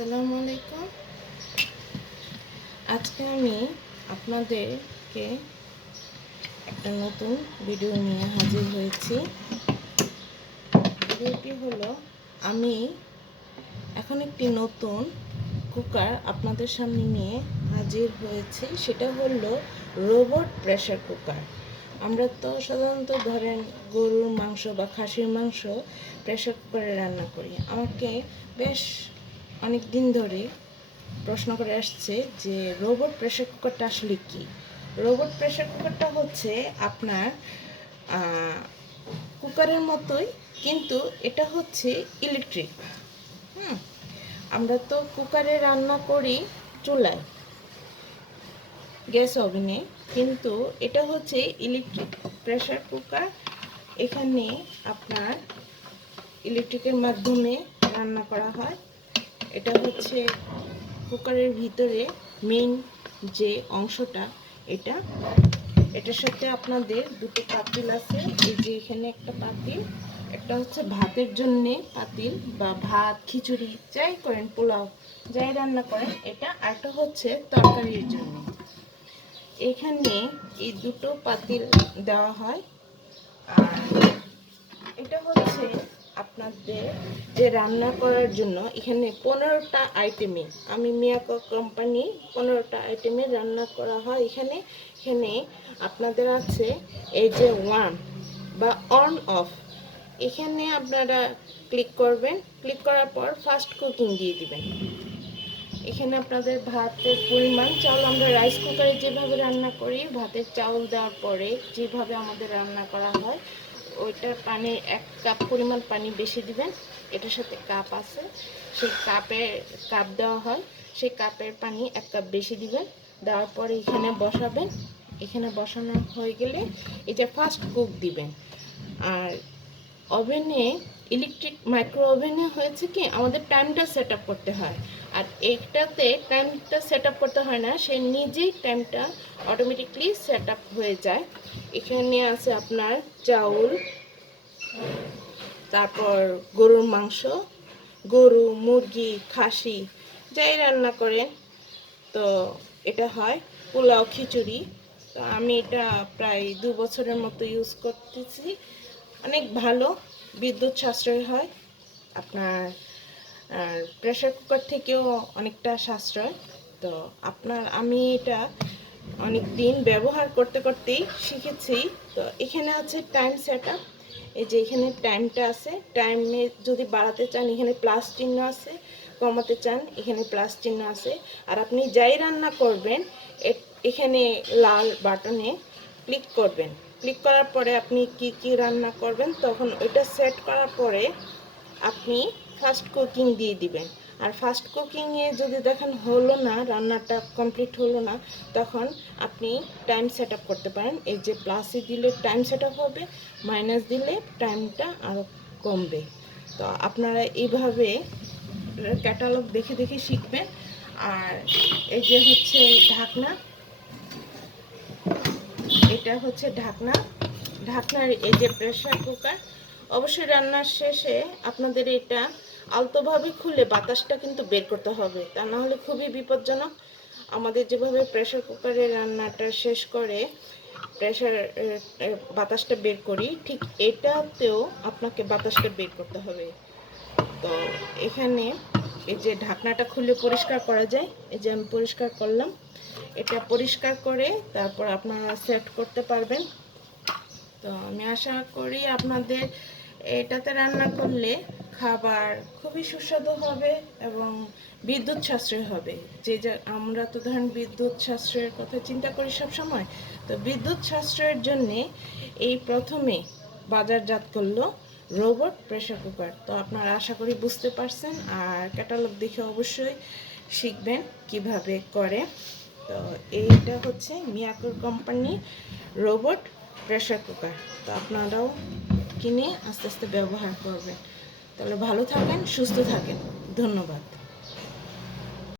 আসসালামু আলাইকুম। আজকে আমি আপনাদেরকে একটা নতুন ভিডিও নিয়ে হাজির হয়েছি। ভিডিওটি হলো, আমি এখন একটি নতুন কুকার আপনাদের সামনে নিয়ে হাজির হয়েছি। সেটা হলো রোবট প্রেসার কুকার। আমরা তো সাধারণত ধরেন গরুর মাংস বা খাসির মাংস প্রেসার কুকারে রান্না করি। আমাকে বেশ অনেক দিন ধরে প্রশ্ন করে আসছে যে রোবট প্রেসার কুকারটা আসলে কি। রোবট প্রেসার কুকারটা হচ্ছে আপনার কুকারের মতোই, কিন্তু এটা হচ্ছে ইলেকট্রিক। আমরা তো কুকারে রান্না করি চুলায়, গ্যাস ওভেনে, কিন্তু এটা হচ্ছে ইলেকট্রিক প্রেসার কুকার। এখানে আপনার ইলেকট্রিকের মাধ্যমে রান্না করা হয়। এটা হচ্ছে কুকারের ভিতরে মেইন যে অংশটা, এটার সাথে আপনাদের দুটো পাতিল আছে। এই যে এখানে একটা পাতিল, একটা হচ্ছে ভাতের জন্যে পাতিল, বা ভাত খিচুড়ি যাই করেন, পোলাও যাই রান্না করেন এটা, আর একটা হচ্ছে তরকারির জন্য। এখানে এই দুটো পাতিল দেওয়া হয়। আর এটা হচ্ছে আপনাদের যে রান্না করার জন্য এখানে 15টা আইটেমে, আমি মিয়াকো কোম্পানি 15টা আইটেমে রান্না করা হয়। এখানে আপনাদের আছে এই যে ওয়ান বা অন অফ, এখানে আপনারা ক্লিক করবেন। ক্লিক করার পর ফাস্ট কুকিং দিয়ে দিবেন। এখানে আপনাদের ভাতের পরিমাণ, চাউল আমরা রাইস কুকারে যেভাবে রান্না করি, ভাতের চাউল দেওয়ার পরে যেভাবে আমাদের রান্না করা হয়, ওইটার পানির 1 কাপ পরিমাণ পানি বেশি দিবেন। এটার সাথে কাপ আছে, সেই কাপ দেওয়া হয়, সেই কাপের পানি 1 কাপ বেশি দিবেন। দেওয়ার পরে এখানে বসাবেন। এখানে বসানো হয়ে গেলে এটা ফাস্ট কুক দিবেন। আর ওভেনে, ইলেকট্রিক মাইক্রো ওভেনে হয়েছে কি, আমাদের টাইমটা সেট আপ করতে হয়। আর এইটাতে টাইমটা সেট আপ করতে হয় না, সে নিজেই টাইমটা অটোমেটিকলি সেট আপ হয়ে যায়। এখানে আছে আপনার চাউল, তারপর গরুর মাংস, গরু, মুরগি, খাসি যাই রান্না করেন, তো এটা হয় পোলাও, খিচুড়ি। তো আমি এটা প্রায় 2 বছরের মতো ইউজ করতেছি। অনেক ভালো, বিদ্যুৎ সাশ্রয় হয় আপনার, আর প্রেসার কুকার থেকেও অনেকটা সাশ্রয়। তো আমি এটা অনেক দিন ব্যবহার করতে করতেই শিখেছি। তো এখানে আছে টাইম সেট আপ। এই যে এখানে টাইমটা আছে, টাইমে যদি বাড়াতে চান এখানে প্লাস চিহ্ন আছে, কমাতে চান এখানে প্লাস চিহ্ন আছে। আর আপনি যাই রান্না করবেন এখানে লাল বাটনে ক্লিক করবেন। ক্লিক করার পরে আপনি কি রান্না করবেন, তখন ওইটা সেট করার পরে আপনি ফাস্ট কুকিং দিয়ে দিবেন। আর ফাস্ট কুকিংয়ে যদি দেখেন হলো না, রান্নাটা কমপ্লিট হলো না, তখন আপনি টাইম সেট আপ করতে পারেন। এই যে প্লাসে দিলে টাইম সেট আপ হবে, মাইনাস দিলে টাইমটা আরও কমবে। তো আপনারা এইভাবে ক্যাটালগ দেখে দেখে শিখবেন। আর এই যে হচ্ছে ঢাকনা, এটা হচ্ছে ঢাকনার এই যে প্রেসার কুকার। অবশ্যই রান্নার শেষে আপনাদের এটা আলতোভাবে খুলে বাতাসটা কিন্তু বের করতে হবে, তা না হলে খুবই বিপজ্জনক। আমাদের যেভাবে প্রেসার কুকারে রান্নাটা শেষ করে প্রেসার বাতাসটা বের করি, ঠিক এটাতেও আপনাকে বাতাসটা বের করতে হবে। তো এখানে এই যে ঢাকনাটা খুলে পরিষ্কার করা যায়, এই যে আমি পরিষ্কার করলাম। এটা পরিষ্কার করে তারপর আপনারা সেট করতে পারবেন। তো আমি আশা করি আপনাদের এটাতে রান্না করলে খাবার খুবই সুস্বাদু হবে এবং বিদ্যুৎ সাশ্রয় হবে। আমরা তো ধরেন বিদ্যুৎ সাশ্রয়ের কথা চিন্তা করি সব সময়। তো বিদ্যুৎ সাশ্রয়ের জন্যে এই প্রথমে বাজারজাত করলো রোবট প্রেসার কুকার। তো আপনারা আশা করি বুঝতে পারছেন, আর ক্যাটালগ দেখে অবশ্যই শিখবেন কিভাবে করে। তো এইটা হচ্ছে Miyako company robot pressure cooker. তো আপনারাও কিনে আস্তে আস্তে ব্যবহার করবেন। তাহলে ভালো থাকেন, সুস্থ থাকেন। ধন্যবাদ।